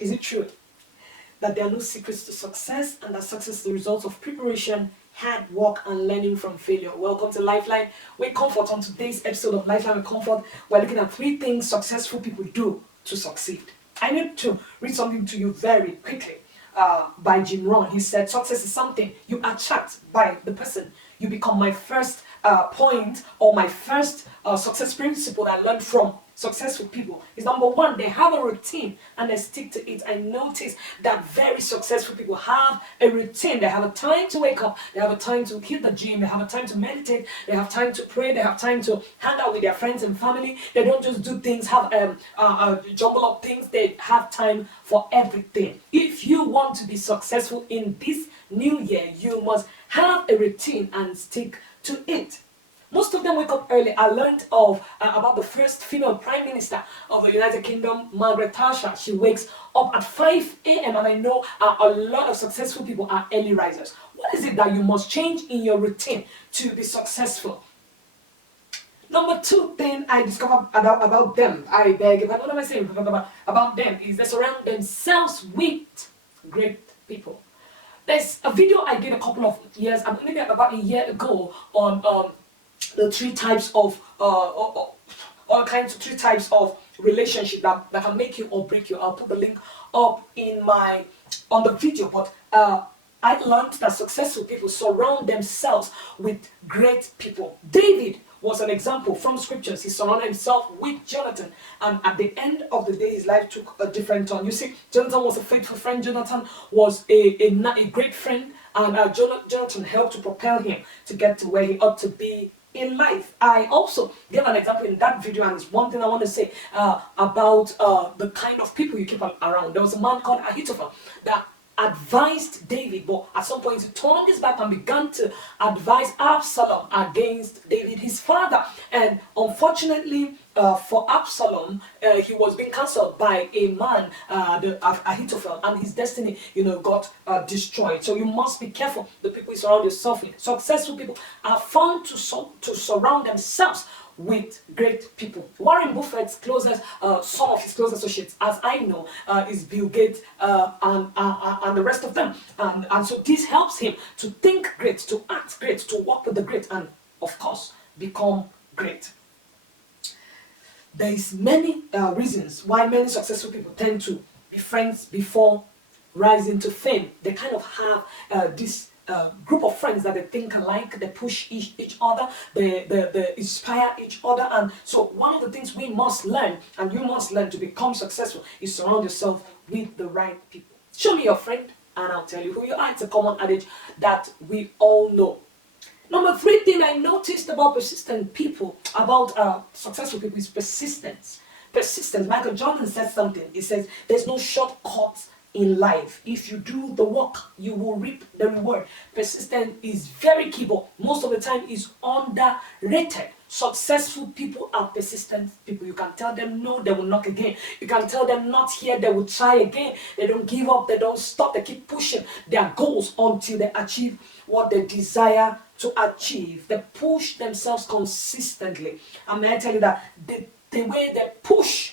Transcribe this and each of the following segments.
Is it true that there are no secrets to success and that success is the result of preparation, hard work, and learning from failure? Welcome to Lifeline with Comfort. On today's episode of Lifeline with Comfort, we're looking at 3 things successful people do to succeed. I need to read something to you very quickly by Jim Rohn. He said, success is something you attract by the person you become. My first point, or my first success principle that I learned from successful people is, number 1, they have a routine and they stick to it. I notice that very successful people have a routine. They have a time to wake up, they have a time to hit the gym, they have a time to meditate, they have time to pray, they have time to hang out with their friends and family. They don't just do things, have jumble up things. They have time for everything. If you want to be successful in this new year, you must have a routine and stick to it. Most of them wake up early. I learned about the first female prime minister of the United Kingdom, Margeret Thatcher. She wakes up at 5 a.m. and I know a lot of successful people are early risers. What is it that you must change in your routine to be successful? Number 2 thing I discovered about them, what am I saying about them, is they surround themselves with great people. There's a video I did a couple of years, maybe about a year ago, on the 3 types of all kinds of 3 types of relationship that can make you or break you. I'll put the link up on the video. But I learned that successful people surround themselves with great people. David was an example from scriptures. He surrounded himself with Jonathan, and at the end of the day, his life took a different turn. You see, Jonathan was a faithful friend. Jonathan was a great friend, and Jonathan helped to propel him to get to where he ought to be in life. I also gave an example in that video, and it's one thing I want to say about the kind of people you keep around. There was a man called Ahithophel that advised David, but at some point he turned his back and began to advise Absalom against David, his father. And unfortunately for Absalom, he was being cancelled by a man, Ahithophel, and his destiny, got destroyed. So you must be careful the people you surround yourself with. Successful people are found to surround themselves with great people. Warren Buffett's closest, some of his close associates, as I know, is Bill Gates and the rest of them. And so this helps him to think great, to act great, to work with the great, and of course, become great. There is many reasons why many successful people tend to be friends before rising to fame. They kind of have this group of friends that they think alike, they push each other, they inspire each other. And so one of the things we must learn, and you must learn to become successful, is surround yourself with the right people. Show me your friend and I'll tell you who you are. It's a common adage that we all know. Number 3 thing I noticed about persistent people, about successful people, is persistence. Persistence. Michael Jordan said something. He says, there's no shortcuts in life. If you do the work, you will reap the reward. Persistence is very key, but most of the time is underrated. Successful people are persistent people. You can tell them no, they will knock again. You can tell them not here, they will try again. They don't give up, they don't stop, they keep pushing their goals until they achieve what they desire to achieve. They push themselves consistently. And may I tell you that the way they push,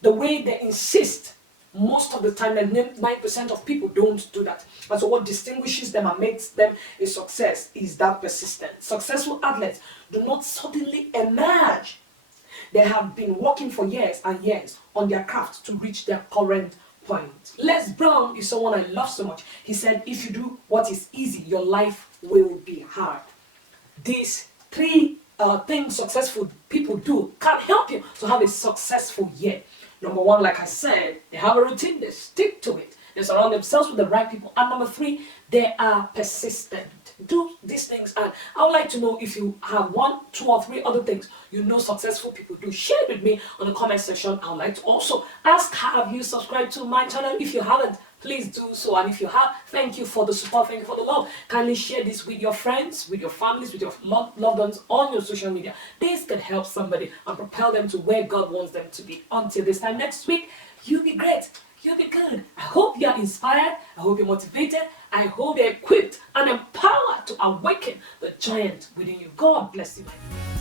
the way they insist, most of the time, 9% of people don't do that. And so what distinguishes them and makes them a success is that persistence. Successful athletes do not suddenly emerge. They have been working for years and years on their craft to reach their current point. Les Brown is someone I love so much. He said, if you do what is easy, your life will be hard. These 3 things successful people do can help you to have a successful year. Number 1, like I said, they have a routine, they stick to it. They surround themselves with the right people. And number 3, they are persistent. Do these things, and I would like to know if you have 1, 2, or 3 other things successful people do. Share it with me on the comment section. I would like to also ask, have you subscribed to my channel? If you haven't, please do so. And if you have, thank you for the support, thank you for the love. Kindly share this with your friends, with your families, with your loved ones on your social media. This could help somebody and propel them to where God wants them to be. Until this time next week, you be great. You'll be good. I hope you are inspired. I hope you're motivated. I hope you're equipped and empowered to awaken the giant within you. God bless you, my friend.